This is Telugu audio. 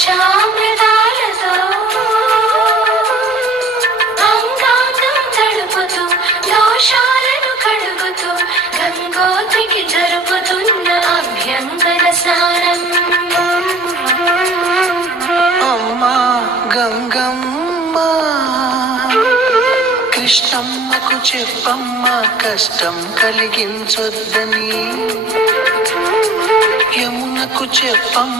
పంచామృతాలతో అంగాంగం తడుపుతూ దోషాలను కడుగుతూ గంగోత్రికి జరుపుతున్న అభ్యంగన స్నానం. అమ్మా గంగమ్మ కృష్ణమ్మకు చెప్పమ్మ కష్టం కలిగించొద్దని, యమునకు చెప్పమ్మ